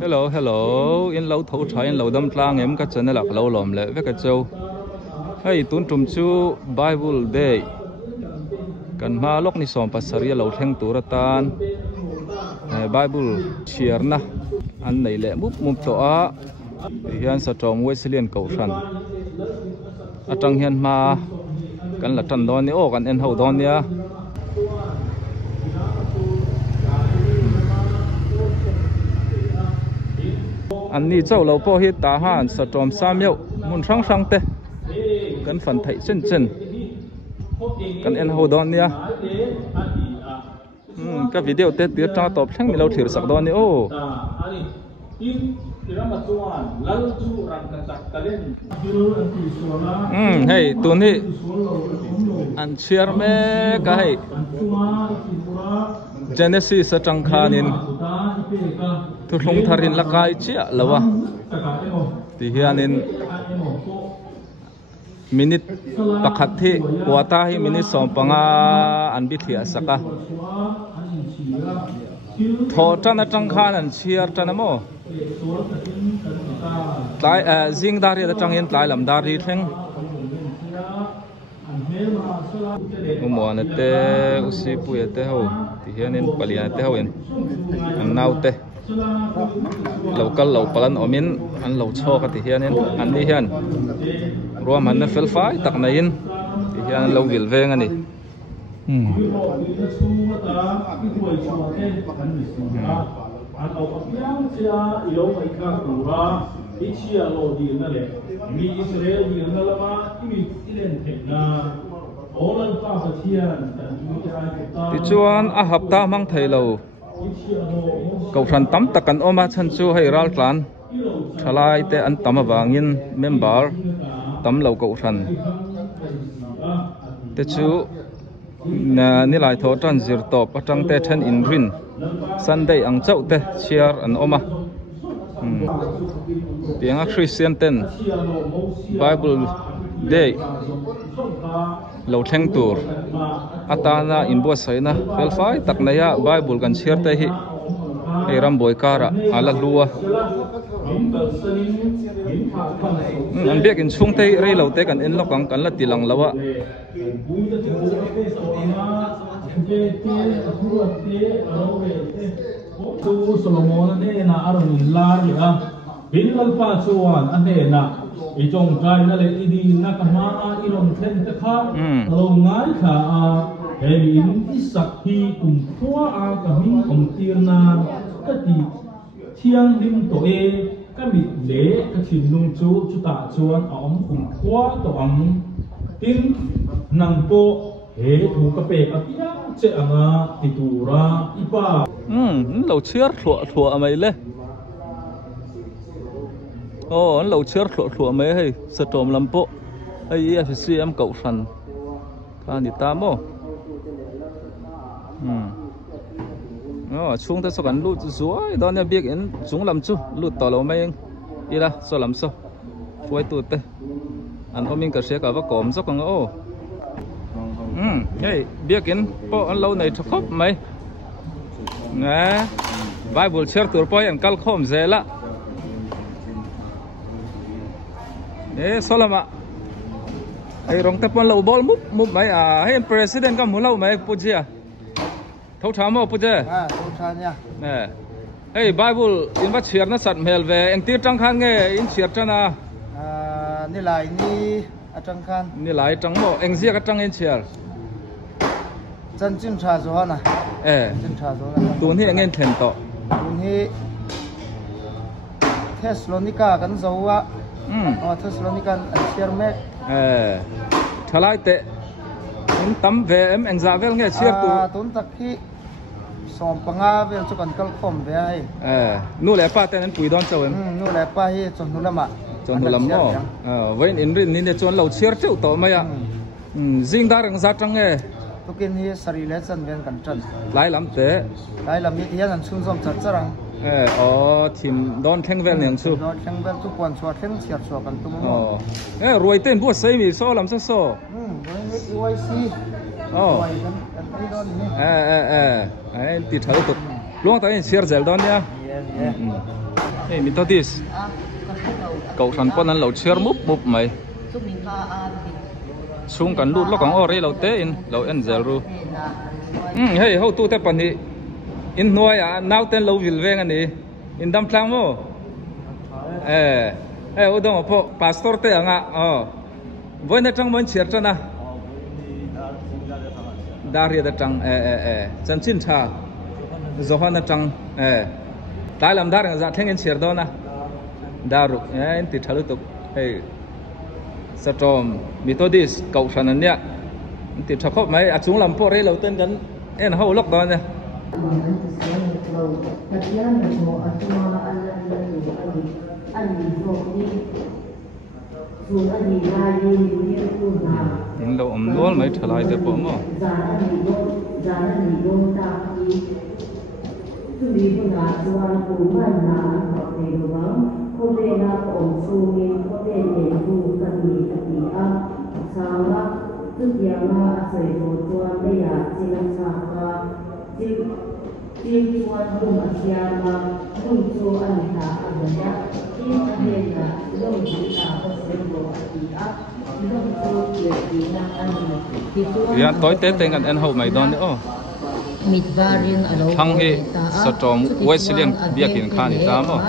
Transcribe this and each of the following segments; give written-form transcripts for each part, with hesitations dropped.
Hello, hello. In lâu thấu trái in lâu đâm tlang em cái chân là lâu lòm lệ với cái châu. Hey, tuần trùm chú Bible Day. Kan ma lok ni som pasaria lâu theng tu ratan. Bible share na. An này lệ múp múp to a. Hian sa trong Wesleyan cầu san. Atang hian ma kan la tan don ni o kan en ho don nia. Anh đi châu lâu po hít ta han sa trom sam yau mun sang sang te kan fan thai chen chen kan en ho don nia cái video te tir ta top thang mi lo thir sak don ni o hey tu ni an share me ka hey Genesis sa tang khanin thu hlung tharin lakai chia lawa ti hianin minute pakhat thi wata hi minute som panga an bi thia saka tho tan atang khan an chiar tan mo tlai zing dari da tangin tlai lam dari thleng umon te usi pu te ho ti hianin palia te ho in an nau te local palan omin an lo cho ka ti hianin an ni hian ruam han na fel fai tak na in ti hian lo vil veng ani ti chuan a hapta mang thei lo cầu thần tắm ta cần ôm chân chu hay ral tlan thalai te an tam awangin member tam lo cầu thần te chu na ni lai tho tran zir top atang te then in rin Sunday ang chau te chiar an oma tianga Christian ten Bible Day lo theng tur atana in bo saina fel fai tak na ya Bible kan chiar te hi ei ram boy kara ala lua an biak in chung te rei lo te kan en lokang kan la tilang lawa tu Solomon ne na aron lar ya bin lalpa chuan ane na ichong kai na le idi na kama ilon thlen ta kha lo ngai kha a in isak hi kum khwa a ka min kom tir na ka ti thiang lim to e ka mit le ka thin nung chu ta chuan a om kum khwa to ang tin nang po he thu ka pe a pia che anga titura ipa lâu chiar thua mai le anh lâu chiar thua mai hay sa tom lampo ai FCC em cậu san ka ni ta mo chung ta so kan lu zuai don ya biak in chung lam chu lu to lo mai ila so lam so foi tu te an oming ka se ka va kom so kang o hey biak in po an lo nei thop mai nè Bible share tur po an kal khom zela e solama ai rong te pon lo bol mup mai hay president kam mulau mai pujia thâu thám mo puje thâu thám nha nè hey Bible in va share na sat mel ve eng tir tang khan nge in share chana ni lai ni atang khan ni lai tang mo eng zia ka tang in share chân chim cha zo na chim cha zo na tun hi ngen thlen to tun hi Thessalonica kan zo wa Thessalonica an share me thalai te in tam ve em eng za vel nge share tu tun tak hi som panga vel chu kan kal khom ve ai nu le pa ten an pui don chawem nu le pa hi chon nu lama chon nu lam mo vein in rin ni ne chon lo share teu to maya jing dar ang za tang nge tukin hi sari le chan ven kan chan lai lam mi hian an chung som chat charang thim don theng vel neng chu don theng vel chu pon chwa theng chiar chwa kan tum roi ten bu sei mi so lam so roi si ti thau tu luang ta in share zel don ya Hey, Methodist. Cậu thằng con ăn lẩu chiên múp mày. Xuống cần lút lo còn ore lẩu té in lẩu ăn dẻo ru. Hey, hậu tu thế phần đi. In nuôi nấu tên lẩu vil veng anh đi. In đâm plang mo. Ô đông po pastor te anga. Với nó trăng muốn chiết cho na. Dari ada trăng chân chín cha. Zohan nó trăng tai làm dar nga theng in chiết đó na. Daru, in ti thalu tuk. Hey. Satom Methodist cậu sản anh nhá. Ti thakop mai achung lam po re lo tên kan en hau lok đó nha. In lo luol mai thalai te po mo. Ya tối tết tên anh hậu mày đón nữa. Thằng hi sa trộm Wesleyan biếc in khan đi ta mo.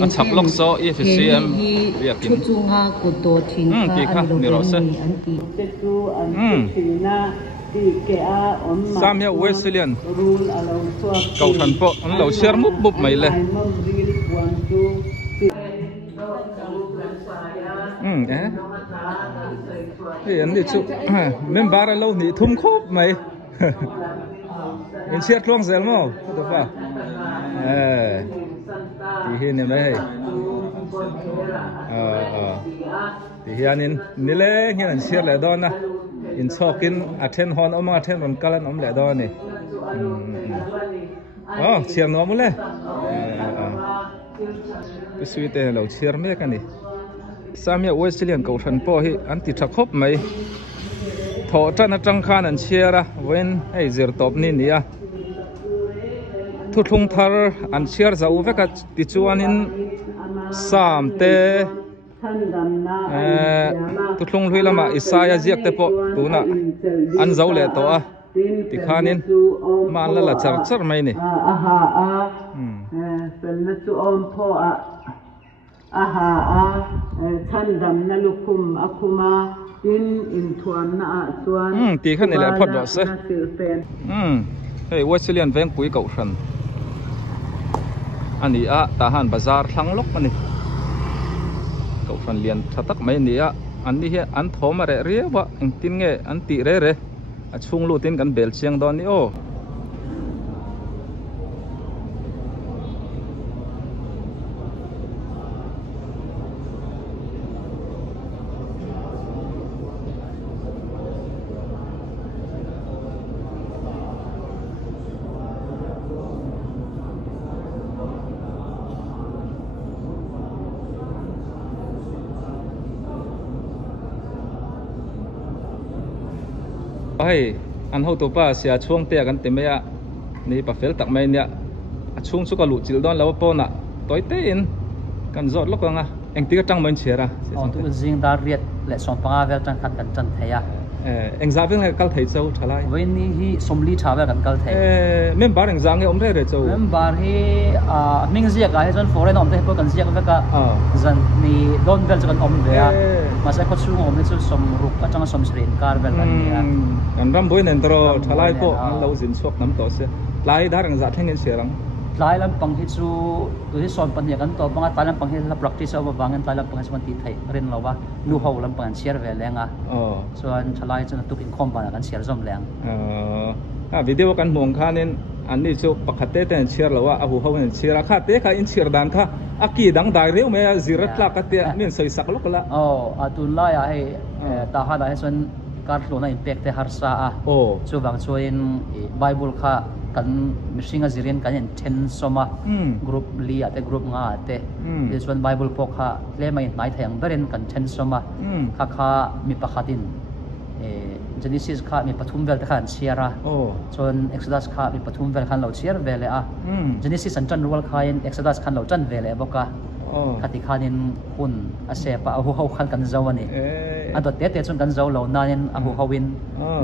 Anh chập lốc so EFCM biếc in. Kì khá nỉ rõ se. Samia Wesleyan cậu thần po anh lẩu xer múp mày le. Hey, anh đi chụp, mình bảo là lâu nỉ thum khốp mày, anh chết luôn rồi mà, được không? Thì hiện nay, thì hiện nay lẽ hiện anh chết lại đó na, anh cho kinh attend hon ông attend hon kalan ông lại đó này, chết nó muốn lẽ, cái suy thế lâu chết mấy cái này. Samia Wesleyan cậu thần po hi anh ti thakop mai thọ chân trăng khan anh chia ra when ai zir top ni nia thu thung thar anh chia zau veka ti chuan in sam te thu thung hui lama Isaiah ziak te po tu na anh zau le to ti khan in man la char mai ni chan dam na lukum akuma in thuam na chuan ti khan ele phot do se hey Wesleyan veng pui cậu than ani ta han bazar thlang lok mani cậu than lian thatak mai ni an ni he an thoma re re wa ang tin nge an ti re achung lu tin kan bel chiang don ni o. Hey, anh hậu tụi ba xia chuông tiaกันเต็มไหมนี่ปะเฟลตักไม่เนี่ยช่วงสุกลุจิลดอนแล้วปอน่ะต้อยเต้นกันจอดล็อกกันเอ็งตีก็จังมันเชียร์ตัวจริงดารีดและสมปางเวลจังขัดกันจันเทียเอ็งจะเป็นไงกัลเทยเจ้าทลายวันนี้ฮีสมลีชาวเวลกันกัลเทยเมมบาร์เอ็งจะไงอมเร่เจ้าเมมบาร์ฮีมิงเสียกันให้จนฟอร์เรนอมเทพกันเสียกันเวลกันจันนี่ดอนเวลจะกันอมเดียมาใช้ข้อชูงอมนี่จะสมรูปก็จังสมสรินการเวลกันเนี่ยกันรำบุญนั่นตัวทลายพวกเราสินชกน้ำต่อเสียลายดาร์เอ็งจะแทงเงินเสียรังลายลำปังที่จูตัวที่สอนปัญญากันต่อบางตายลำปังที่เรา practice เอาบางตายลำปังที่มันติดไทยเรียนเราว่านูเฮาลำปังเชียร์เวลแรงส่วนทลายจะตุกินคอมบานกันเชียร์จอมแรงวิดีโอกันมองข้านี่อันนี้จูปกติแต่เชียร์เราว่าอาหูเฮาเนี่ยเชียร์ข้าเตะข้าอินเชียร์ดันข้าอากีดังได้เร็วไหมจีรัตลากเตะมีนใส่สักลูกละตุลายให้ตาหาได้ส่วนการโหลดอิมแพคเตะฮาร์ซ่าจูบางช่วยไบเบิลข้ากันมิชิงอาจิเรียนกันยันเทนสมา กรุ๊ปลีอาเตกรุ๊ปงาเตดิส่วนไบเบิลพกข้าเล่ไม่ไหนแทงเบรนกันเทนสมาข้ามีประคดิน Genesis kha mi pathum vel ta khan chiara chon Exodus kha mi pathum vel khan lo chiar vele a Genesis an tan rual khain Exodus khan lo tan vele boka khati khanin hun ase pa hu ho khan kan zawani adot te chon kan zaw lo nanin ahu hawin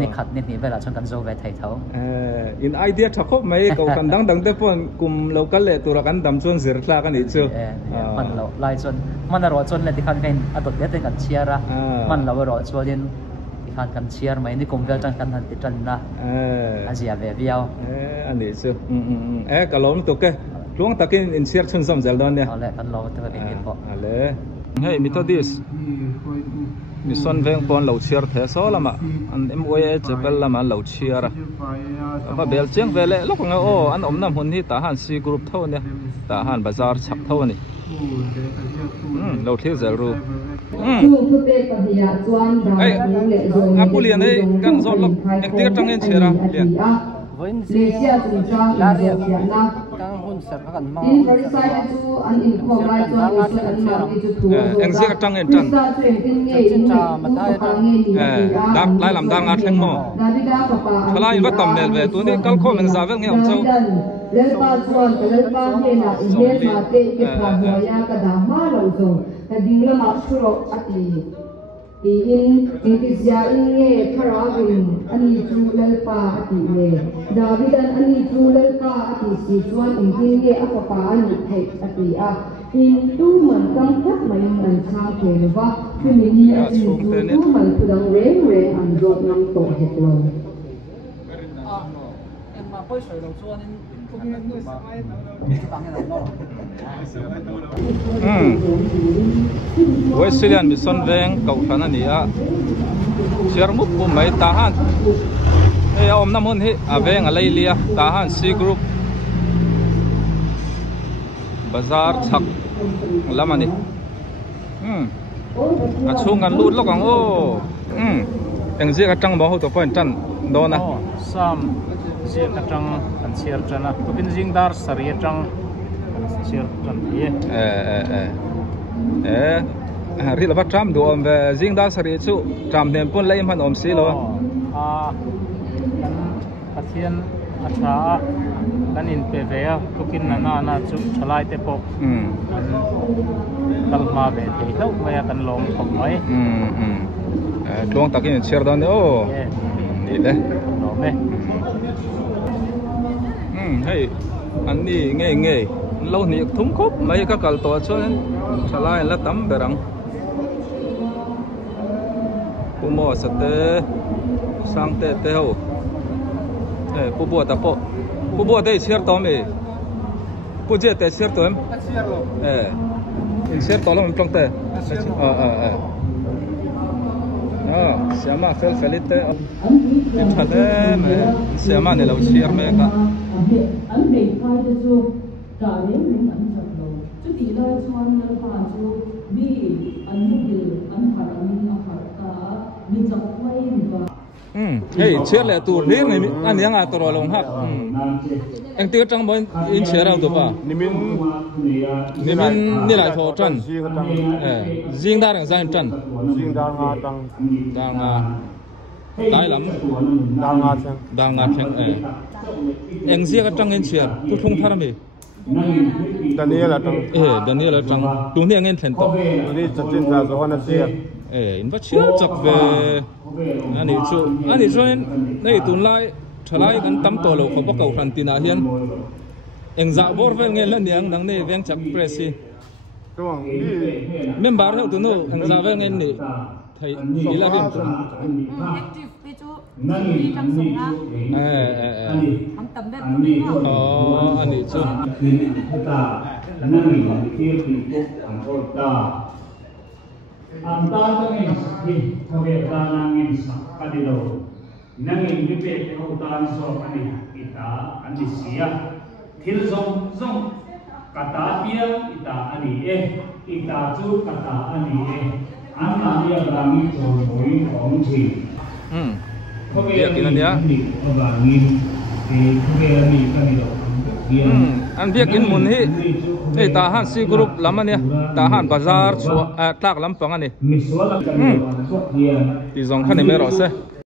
ni khat ni vela chon kan zaw ve thai thau in idea thakop mai ko kan dang te pon kum local le tura kan dam chon zir thla kan ni chu man lo lai chon man ro chon le ti khan kain adot te kan chiara man lo ro chonin ti khan kan chiar mai ni kum vel tan kan han ti tan na azia ve viao ani chu kalom to ke luang takin in share chun som zel don ne ale kan lo te ke po ale hey Methodist mission veng pon lo share the so lama an MOA chapel lama lo share ba bel cheng vele lok nga o an om nam hun hi ta han C group tho ne ta han bazar chak tho ni lo the zel ru ai apulian ei kan zo lok ektir tang en chera voin Lesia tungchang laria kang hun sar kan ma in versai chu an in khom lai chu an ma ki chu engzi ka tang en tan cha matai tan dak lai lam dang a thleng mo thala in va tam mel ve tu ni kal khom eng zavel nge om chau lel pa chuan lel pa he na in ma te ke pha ya ka da ma lo zo ka ding la ma shuro ati in intizia in nge tharawin ani chu lel pa ati le davidan ani chu lel pa ati si chuan in nge apapa ani thai ati a in tu man kam khat mai man cha ke wa khuni ati tu man pudang re an rot nam to het lo em ma poi soi lo chuan in Wesleyan mission veng kau thana ni a chermup pu mai ta han om nam hun hi aveng a leilia ta han C group bazar chak lamani a chung an lut lokang o engzi ka tang ba ho to point tan dona sam zia ka tang an chiar chana tupin jingdar saria tang an chiar tan ye ri la tram do om ve jingdar sari chu tram nem pon lai man om si lo kan pathian atha kan in pe ve tukin na chu thalai te po kal ma ve te lo ve kan lom thom mai tlong takin chiar don o ni de lo me hey an ni nge lâu ni thum khop mai ka kal to chuan thalai la tam berang pumo sate sangte te ho pubo ta po pubo te chiar to me puje te chiar to em in chiar to lo plong te siama felite thale me siama ne lo chiar me ka an be kai de chu ka le ring an chak lo chu ti la chuan na pa chu mi an bil an har an har ta mi chak wai ni ba hey chiar le tur le ngai an yang a toro long hak eng ti tang bon in chiar au to pa nimin ni lai tho tan jing da rang zan tan jing da nga tang da nga dai lam da nga chang eng zia ka tang in chiar tu thong thar me Daniela tang Daniela tang tu ne ngen thlen to ni chachin sa zo na sia in va chiar chak ve ani chu nei tun lai thalai kan tam to lo kho ba kau khan tina hian eng za bor vel nge la niang nang nei veng chak presi tong member ho tu no eng za vel nge ni thai ila bim tu active pe chu ni tang song a ang tam be ani chu ta nang ni ki ko ang ko ta ang ta nang ni khobe ta nang ni sa kadilo nang ni pe ko ta so ani kita ani sia thil zong kata pia ita ani ita chu kata ani an ma dia rami cho moi ong chi dia kinan dia an biak in mun hi ei ta han C group lamania ta han bazar chu tlak lam pang ani ti zong khani me ro se